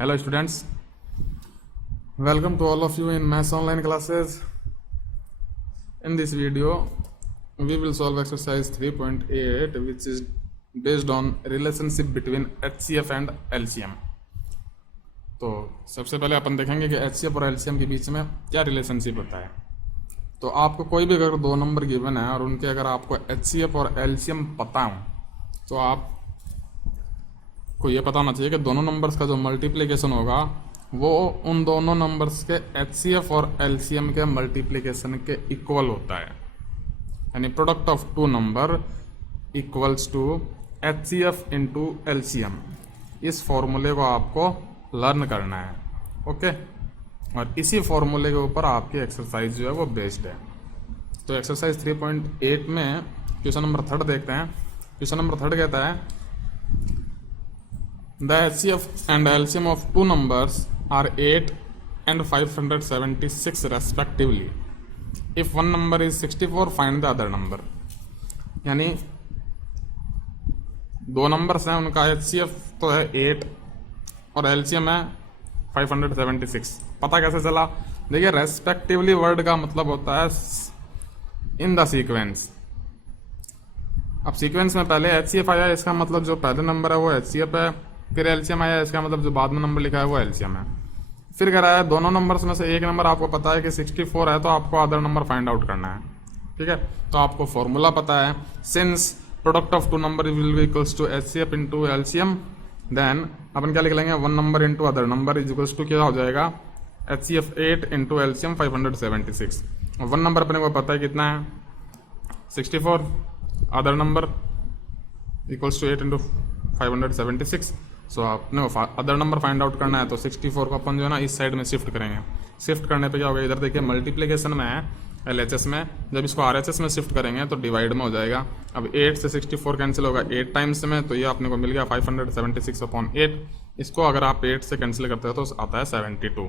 Hello students, welcome to all of you in Maths online classes. In this video, we will solve exercise 3.8 which is based on relationship between HCF and LCM. तो सबसे पहले अपन देखेंगे कि HCF और LCM के बीच में क्या relationship होता है। तो आपको कोई भी अगर दो नंबर गिवन है और उनके अगर आपको HCF और LCM पता हो तो आपको ये पता होना चाहिए कि दोनों नंबर्स का जो मल्टीप्लिकेशन होगा वो उन दोनों नंबर्स के HCF और LCM के मल्टीप्लिकेशन के इक्वल होता है, यानी product of two number equals to HCF into LCM। इस फॉर्मूले को आपको लर्न करना है, ओके। और इसी फॉर्मूले के ऊपर आपकी एक्सरसाइज जो है वो बेस्ड है। तो एक्सरसाइज 3.8 में क्वेश्चन नंबर 3 देखते हैं। क्वेश्चन नंबर 3 कहता है the HCF and LCM of two numbers are 8 and 576 respectively. If one number is 64, find the other number. यानी दो नंबर्स हैं, उनका HCF तो है 8 और LCM है 576। पता कैसे चला? देखिए, रेस्पेक्टिवली वर्ड का मतलब होता है इन द सीक्वेंस। अब सीक्वेंस में पहले HCF आया, इसका मतलब जो पहले नंबर है वो HCF है, फिर LCM आया, इसका मतलब जो बाद में नंबर लिखा है वो LCM है। फिर कह रहा है दोनों नंबर्स में से एक नंबर आपको पता है कि 64 है, तो आपको अदर नंबर फाइंड आउट करना है, ठीक है। तो आपको फॉर्मूला पता है, since product of two number will be equals to HCF into LCM, then अपन क्या लिख लेंगे, one number into other number is equals to क्या हो जाएगा, HCF 8 into LCM 576। One number अपने को पता है कितना है 64, other number equals to 8 into 576। So आपने अदर नंबर फाइंड आउट करना है, तो 64 को अपन जो है ना इस साइड में शिफ्ट करेंगे। शिफ्ट करने पे क्या होगा, इधर देखिए मल्टीप्लिकेशन में है LHS में, जब इसको RHS में शिफ्ट करेंगे तो डिवाइड में हो जाएगा। अब 8 से 64 कैंसिल होगा 8 टाइम्स में, तो ये अपने को मिल गया 576/8। इसको अगर आप 8 से कैंसिल करते हो तो आता है 72,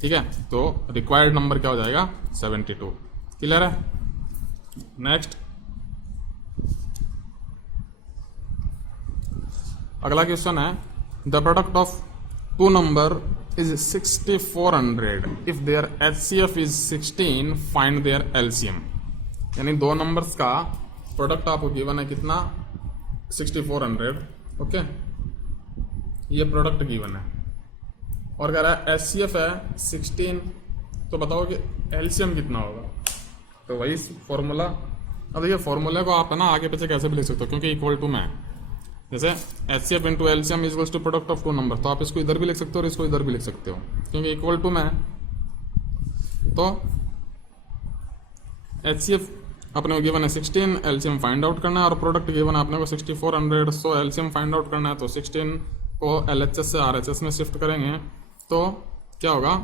ठीक है। तो रिक्वायर्ड नंबर क्या हो जाएगा 72। क्लियर है? नेक्स्ट अगला क्वेश्चन है the product of two number is 6400 if their HCF is 16, find their LCM। यानी दो नंबर्स का प्रोडक्ट आपको गिवन है कितना 6400, ओके। ये प्रोडक्ट गिवन है और कह रहा है HCF है 16, तो बताओ कि LCM कितना होगा। तो वही फॉर्मूला। अब देखिए फॉर्मूले को आप है ना आगे पीछे कैसे भी लिख सकते हो, क्योंकि इक्वल टू में है। जैसे HCF into LCM is equals to product of two number, तो आप इसको इधर भी लिख सकते हो और इसको इधर भी लिख सकते हो, क्योंकि इक्वल टू में है। तो HCF अपने को गिवन है 16, LCM फाइंड आउट करना है, और प्रोडक्ट गिवन है अपने को 6400, सो LCM फाइंड आउट करना है। तो 16 को LHS से RHS में शिफ्ट करेंगे तो क्या होगा,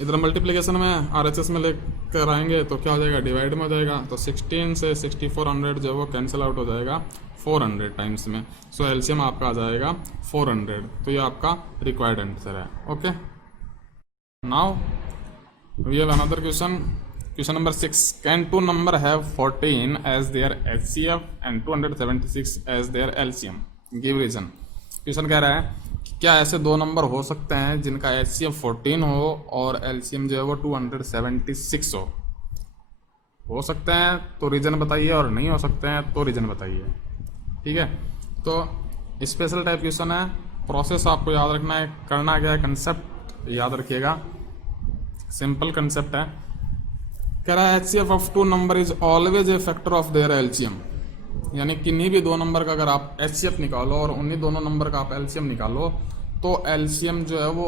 इधर मल्टीप्लिकेशन में RHS में लेकर आएंगे तो क्या हो जाएगा, डिवाइड में हो जाएगा। तो 16 से 6400 जो है वो कैंसिल आउट हो जाएगा 400 टाइम्स में, सो LCM आपका आ जाएगा 400। तो ये आपका रिक्वायर्ड आंसर है, okay. Now we have another question, question number 6। Can two number have 14 as their HCF and 276 as their LCM? Give reason. Question कह रहा है क्या ऐसे दो नंबर हो सकते हैं जिनका HCF 14 हो और LCM जो है वो 276 हो सकते हैं तो रीजन बताइए, और नहीं हो सकते हैं तो रीजन बताइए, ठीक है। तो स्पेशल टाइप क्वेश्चन है, प्रोसेस आपको याद रखना है, करना क्या है, कंसेप्ट याद रखिएगा, सिंपल कंसेप्ट है। कह रहा है HCF of two number is always a factor of their LCM, यानी किन्हीं भी दो नंबर का अगर आप HCF निकालो और उन्हीं दोनों नंबर का आप LCM निकालो तो LCM जो है वो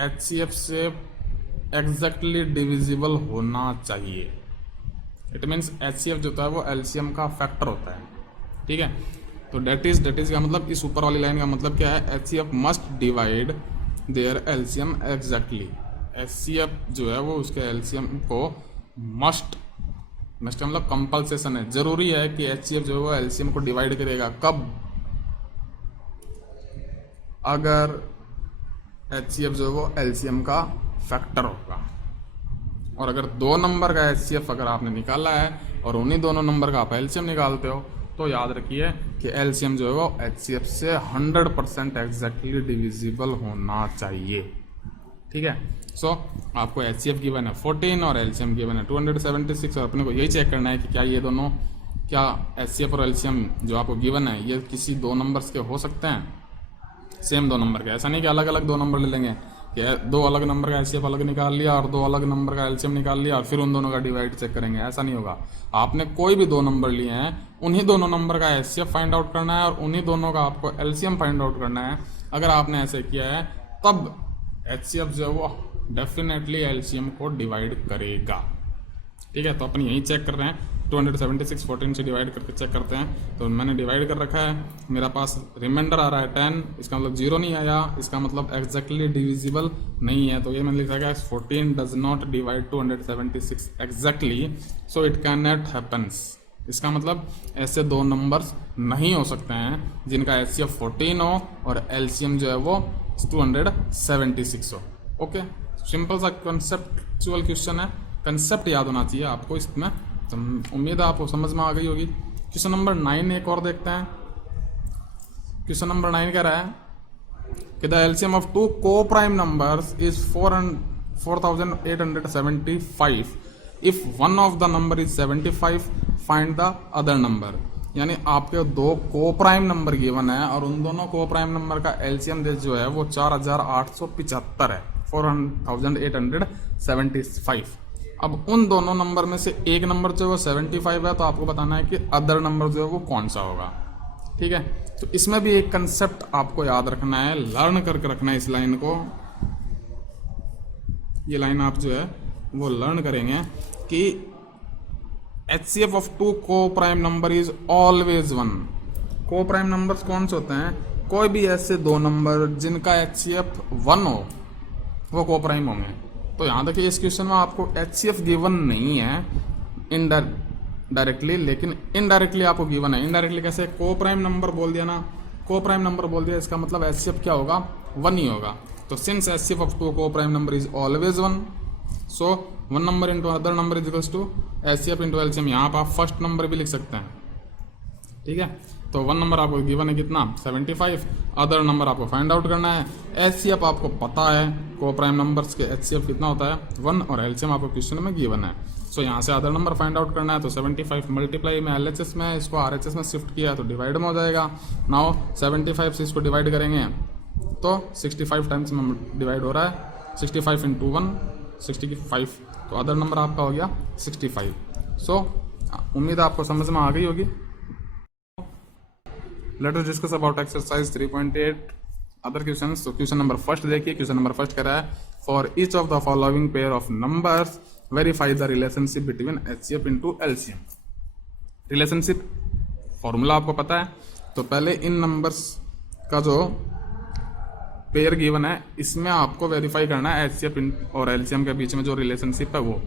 HCF से एग्जैक्टली डिविजिबल होना चाहिए। इट मीन्स HCF जो होता है वो LCM का फैक्टर होता है, ठीक है। तो डेट इज का मतलब, इस ऊपर वाली लाइन का मतलब क्या है, HCF must divide their LCM exactly. HCF जो है वो उसके LCM को मस्ट मतलब कंपल्सेशन है, जरूरी है कि HCF जो है वो LCM को डिवाइड करेगा। कब? अगर HCF जो है वो LCM का फैक्टर होगा। और अगर दो नंबर का HCF अगर आपने निकाला है और उन्हीं दोनों नंबर का आप LCM निकालते हो तो याद रखिए कि एलसीएम जो है वो एचसीएफ से 100% एग्जैक्टली डिविजिबल होना चाहिए। ठीक है, सो आपको एचसीएफ गिवन है 14 और एलसीएम गिवन है 276 और अपने को यही चेक करना है कि क्या ये दोनों, क्या एचसीएफ और एलसीएम जो आपको गिवन है ये किसी दो नंबर्स के हो सकते हैं, सेम दो नंबर के। ऐसा नहीं कि अलग अलग दो नंबर ले लेंगे कि दो अलग नंबर का एचसीएफ अलग निकाल लिया और दो अलग नंबर का एलसीएम निकाल लिया और फिर उन दोनों का डिवाइड चेक करेंगे, ऐसा नहीं होगा। आपने कोई भी दो नंबर लिए हैं, उन्हीं दोनों नंबर का एचसीएफ फाइंड आउट करना है और उन्हीं दोनों का आपको एलसीएम फाइंड आउट करना है। अगर आपने ऐसे किया है तब एचसीएफ जो है वो डेफिनेटली एलसीएम को डिवाइड करेगा। ठीक है, तो अपन यही चेक कर रहे हैं 276 14 से डिवाइड करके चेक करते हैं। तो मैंने डिवाइड कर रखा है, मेरा पास रिमाइंडर आ रहा है 10, इसका मतलब 0 नहीं आया, इसका मतलब एग्जैक्टली डिविजिबल नहीं है। तो ये मैंने लिखा है 14 does not divide 276 exactly, so it can not happens. इसका मतलब ऐसे दो नंबर्स नहीं हो सकते हैं जिनका एचसीएफ 14 हो और एलसीएम जो है वो 276 हो। ओके, सिंपल सा कंसेप्चुअल क्वेश्चन है, कंसेप्ट याद होना चाहिए आपको इसमें। तो उम्मीद है आपको समझ में आ गई होगी। क्वेश्चन नंबर 9 एक और देखते हैं। क्वेश्चन नंबर 9 कह रहा है कि द एलसीएम ऑफ टू को prime numbers is 4875 if one of the number is 75 find the other number. यानी आपके दो को प्राइम नंबर गिवन है और उन दोनों को प्राइम नंबर का एलसीएम जो है वो 4875 है, 4875। अब उन दोनों नंबर में से एक नंबर जो है वो 75 है, तो आपको बताना है कि अदर नंबर जो है वो कौन सा होगा। ठीक है, तो इसमें भी एक कंसेप्ट आपको याद रखना है, लर्न करके रखना है इस लाइन को। ये लाइन आप जो है वो लर्न करेंगे कि HCF of two coprime number is always 1। को प्राइम नंबर्स कौन से होते हैं? कोई भी ऐसे दो नंबर जिनका एचसीएफ 1 हो वो को प्राइम होंगे। तो यहाँ देखिए इस क्वेश्चन में आपको एचसीएफ गिवन नहीं है डायरेक्टली, लेकिन इनडायरेक्टली आपको गिवन है। इनडायरेक्टली कैसे? को प्राइम नंबर बोल दिया ना, को प्राइम नंबर बोल दिया, इसका मतलब एचसीएफ क्या होगा? 1 ही होगा। तो since HCF of two coprime number is always 1, so 1 number into other number is equals to HCF into LCM. यहाँ पर आप फर्स्ट नंबर भी लिख सकते हैं। ठीक है, तो 1 नंबर आपको गिवन है कितना? 75। अदर नंबर आपको फाइंड आउट करना है। एचसीएफ आपको पता है, को प्राइम नंबर्स के एचसीएफ कितना होता है? 1, और एलसीएम आपको क्वेश्चन में गिवन है। सो यहाँ से अदर नंबर फाइंड आउट करना है। तो 75 मल्टीप्लाई में एलएचएस में, इसको आरएचएस में शिफ्ट किया तो डिवाइड में हो जाएगा। नाउ 75 से इसको डिवाइड करेंगे तो 65 टाइम्स में डिवाइड हो रहा है। 65 इंटू 1 65, तो अदर नंबर आपका हो गया 65। सो उम्मीद है आपको समझ में आ गई होगी। Let us discuss about exercise 3.8 other questions. तो क्वेश्चन नंबर फर्स्ट देखिए। क्वेश्चन नंबर फर्स्ट कह रहा है for each of the following pair of numbers verify the relationship between HCF into LCM. Relationship formula आपको पता है, तो पहले इन नंबर्स का जो पेयर गिवन है इसमें आपको वेरीफाई करना है एचसीएफ और एलसीएम के बीच में जो रिलेशनशिप है वो।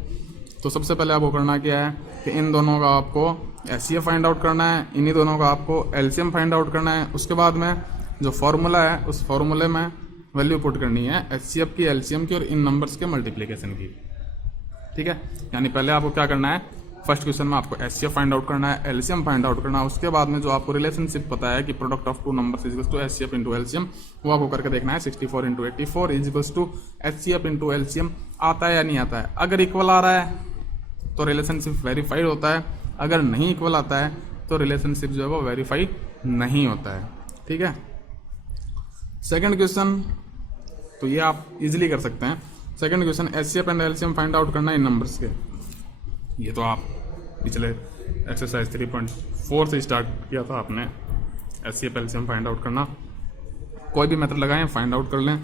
तो सबसे पहले आपको करना क्या है कि इन दोनों का आपको एचसीएफ फाइंड आउट करना है, इन्हीं दोनों का आपको एलसीएम फाइंड आउट करना है। उसके बाद में जो फॉर्मूला है उस फॉर्मूले में वैल्यू पुट करनी है एचसीएफ की, एलसीएम की और इन नंबर्स के मल्टीप्लिकेशन की। ठीक है, यानी पहले आपको क्या करना है, फर्स्ट क्वेश्चन में आपको एचसीएफ फाइंड आउट करना है, एलसीएम फाइंड आउट करना है। उसके बाद में जो आपको रिलेशनशिप पता है कि product of two numbers is equals to HCF into LCM, वो आपको करके देखना है। 64 into 84 is equals to HCF into LCM आता है या नहीं आता है। अगर इक्वल आ रहा है तो रिलेशनशिप वेरीफाइड होता है, अगर नहीं इक्वल आता है तो रिलेशनशिप जो है वो वेरीफाई नहीं होता है। ठीक है, सेकंड क्वेश्चन तो ये आप इजीली कर सकते हैं। Second question HCF and LCM find out करना है इन नंबर्स के। ये तो आप पिछले एक्सरसाइज 3.4 से स्टार्ट किया था आपने, एचसीएफ एलसीएम फाइंड आउट करना। कोई भी मेथड लगाएं फाइंड आउट कर लें।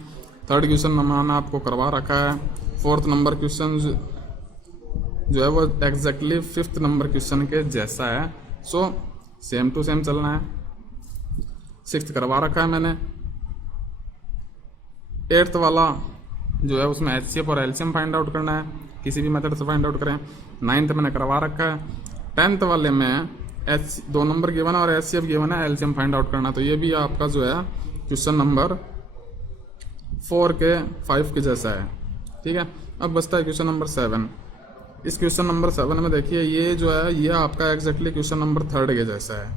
थर्ड क्वेश्चन मैंने आपको करवा रखा है। फोर्थ नंबर क्वेश्चन जो है वो एग्जैक्टली फिफ्थ नंबर क्वेश्चन के जैसा है, सो सेम टू सेम चलना है। सिक्स्थ करवा रखा है मैंने। एट्थ वाला जो है उसमें एचसीएफ और एलसीएम फाइंड आउट करना है, किसी भी मेथड से फाइंड आउट करें। नाइन्थ मैंने करवा रखा है। 10th वाले में दो नंबर गिवन है और एचसीएफ गिवन है, एलसीएम फाइंड आउट करना। तो ये भी आपका जो है क्वेश्चन नंबर 4 के 5 के जैसा है। ठीक है, अब बचता है क्वेश्चन नंबर 7। इस क्वेश्चन नंबर 7 में देखिए ये जो है ये आपका एग्जैक्टली क्वेश्चन नंबर 3 के जैसा है।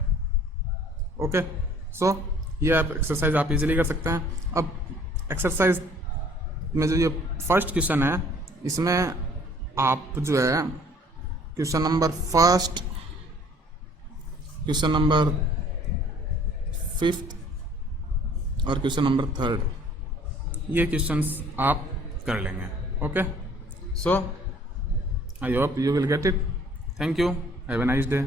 ओके, सो ये आप एक्सरसाइज आप इजीली कर सकते हैं। अब एक्सरसाइज में जो ये फर्स्ट क्वेश्चन है, इसमें आप जो है question number first, question number 5th और क्वेश्चन नंबर 3rd, ये क्वेश्चंस आप कर लेंगे। Okay, so I hope you will get it. Thank you, have a nice day.